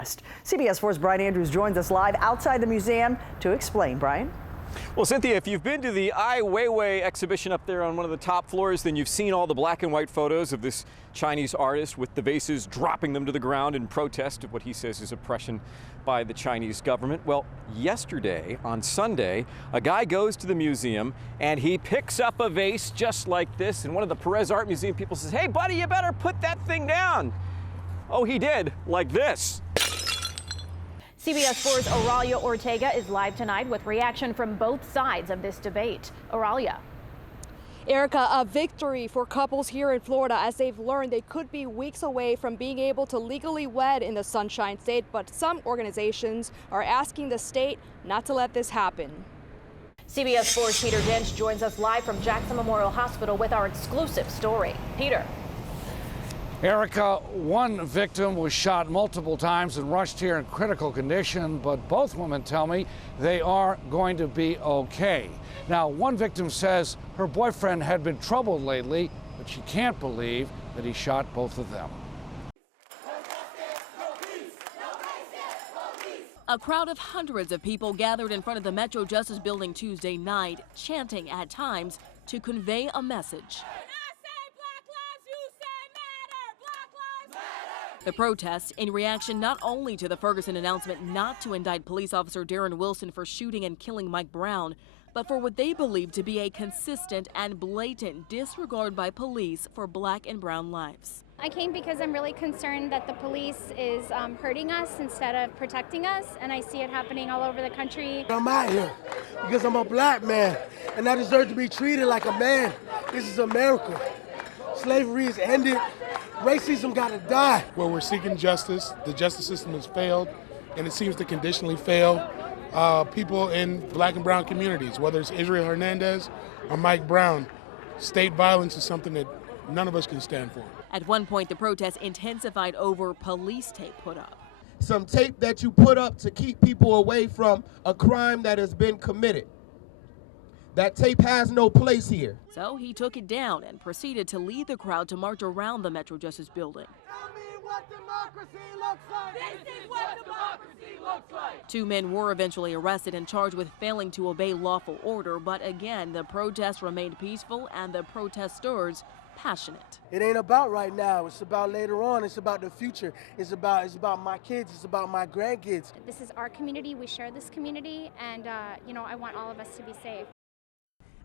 CBS 4's Brian Andrews joins us live outside the museum to explain. Brian? Well, Cynthia, if you've been to the Ai Weiwei exhibition up there on one of the top floors, then you've seen all the black and white photos of this Chinese artist with the vases, dropping them to the ground in protest of what he says is oppression by the Chinese government. Well, yesterday, on Sunday, a guy goes to the museum and he picks up a vase just like this, and one of the Perez Art Museum people says, "Hey, buddy, you better put that thing down." Oh, he did, like this. CBS 4's Oralia Ortega is live tonight with reaction from both sides of this debate. Oralia. Erica, a victory for couples here in Florida as they've learned they could be weeks away from being able to legally wed in the Sunshine State, but some organizations are asking the state not to let this happen. CBS 4's Peter Dench joins us live from Jackson Memorial Hospital with our exclusive story. Peter. Erica, one victim was shot multiple times and rushed here in critical condition, but both women tell me they are going to be okay. Now, one victim says her boyfriend had been troubled lately, but she can't believe that he shot both of them. A crowd of hundreds of people gathered in front of the Metro Justice Building Tuesday night, chanting at times to convey a message. The protest in reaction not only to the Ferguson announcement not to indict police officer Darren Wilson for shooting and killing Mike Brown, but for what they believe to be a consistent and blatant disregard by police for black and brown lives. I came because I'm really concerned that the police is hurting us instead of protecting us, and I see it happening all over the country. I'm out here because I'm a black man, and I deserve to be treated like a man. This is America. Slavery is ended. Racism got to die. Well, we're seeking justice. The justice system has failed, and it seems to conditionally fail people in black and brown communities, whether it's Israel Hernandez or Mike Brown. State violence is something that none of us can stand for. At one point, the protest intensified over police tape put up. Some tape that you put up to keep people away from a crime that has been committed. That tape has no place here. So he took it down and proceeded to lead the crowd to march around the Metro Justice Building. Tell me what democracy looks like. This is what democracy looks like. Two men were eventually arrested and charged with failing to obey lawful order, but again, the protest remained peaceful and the protesters passionate. It ain't about right now. It's about later on. It's about the future. It's about my kids. It's about my grandkids. This is our community. We share this community, and I want all of us to be safe.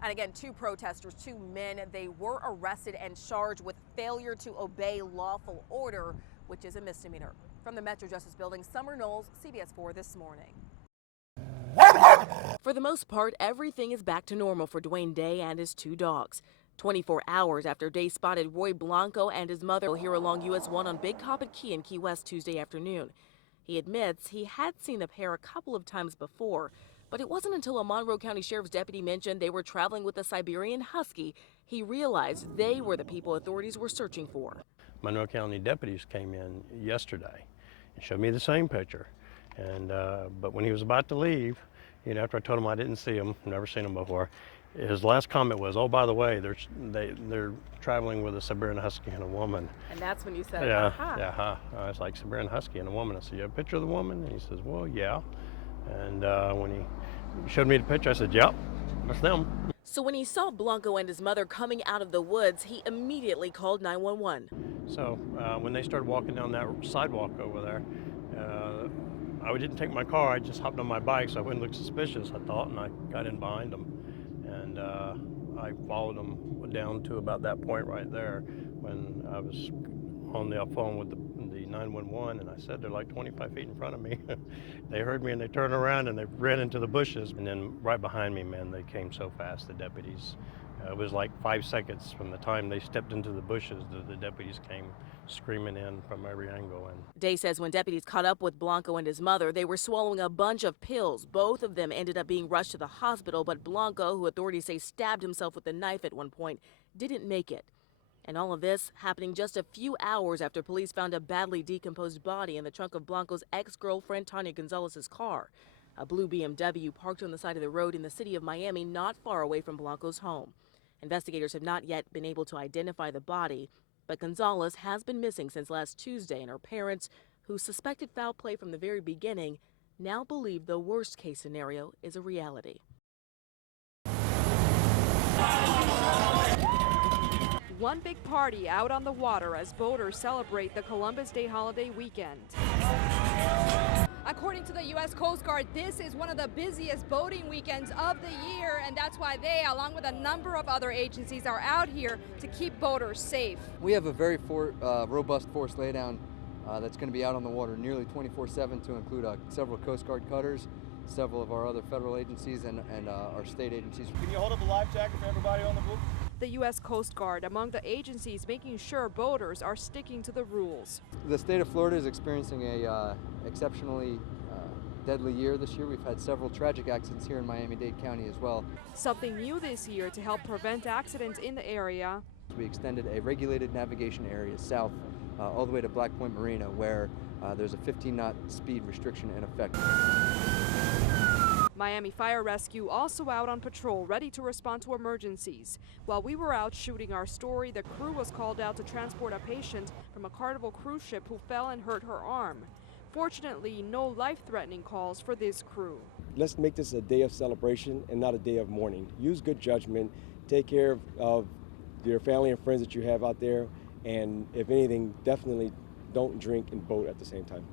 And again, two protesters, two men, they were arrested and charged with failure to obey lawful order, which is a misdemeanor. From the Metro Justice Building, Summer Knowles, CBS 4 this morning. For the most part, everything is back to normal for Dwayne Day and his two dogs. 24 hours after Day spotted Roy Blanco and his mother here along US 1 on Big Coppet Key in Key West Tuesday afternoon. He admits he had seen the pair a couple of times before, but it wasn't until a Monroe County Sheriff's deputy mentioned they were traveling with a Siberian Husky he realized they were the people authorities were searching for. Monroe County deputies came in yesterday and showed me the same picture. And but when he was about to leave, after I told him I didn't see him, never seen him before, his last comment was, "Oh, by the way, they're traveling with a Siberian Husky and a woman." And that's when you said, "Yeah, aha. yeah, huh." I was like, "Siberian Husky and a woman." I said, "You have a picture of the woman?" And he says, "Well, yeah." And when he showed me the picture, I said, "Yep, that's them." So when he saw Blanco and his mother coming out of the woods, he immediately called 911. So when they started walking down that sidewalk over there, I didn't take my car. I just hopped on my bike so I wouldn't look suspicious, I thought, and I got in behind them. And I followed them down to about that point right there when I was on the phone with the 911, and I said they're like 25 feet in front of me. They heard me and they turned around and they ran into the bushes. And then right behind me, man, they came so fast, the deputies. It was like 5 seconds from the time they stepped into the bushes, the deputies came screaming in from every angle. And Day says when deputies caught up with Blanco and his mother, they were swallowing a bunch of pills. Both of them ended up being rushed to the hospital, but Blanco, who authorities say stabbed himself with a knife at one point, didn't make it. And all of this happening just a few hours after police found a badly decomposed body in the trunk of Blanco's ex-girlfriend Tanya Gonzalez's car, a blue BMW parked on the side of the road in the city of Miami, not far away from Blanco's home. Investigators have not yet been able to identify the body, but Gonzalez has been missing since last Tuesday, and her parents, who suspected foul play from the very beginning, now believe the worst-case scenario is a reality. One big party out on the water as boaters celebrate the Columbus Day holiday weekend. According to the U.S. Coast Guard, this is one of the busiest boating weekends of the year, and that's why they, along with a number of other agencies, are out here to keep boaters safe. We have a very robust force laydown that's going to be out on the water nearly 24/7 to include several Coast Guard cutters, several of our other federal agencies, and our state agencies. Can you hold up a life jacket for everybody on the boat? The U.S. Coast Guard among the agencies making sure boaters are sticking to the rules. The state of Florida is experiencing a exceptionally deadly year this year. We've had several tragic accidents here in Miami-Dade County as well. Something new this year to help prevent accidents in the area. We extended a regulated navigation area south all the way to Black Point Marina, where there's a 15-knot speed restriction in effect. Miami Fire Rescue also out on patrol, ready to respond to emergencies. While we were out shooting our story, the crew was called out to transport a patient from a Carnival cruise ship who fell and hurt her arm. Fortunately, no life-threatening calls for this crew. Let's make this a day of celebration and not a day of mourning. Use good judgment, take care of your family and friends that you have out there, and if anything, definitely don't drink and boat at the same time.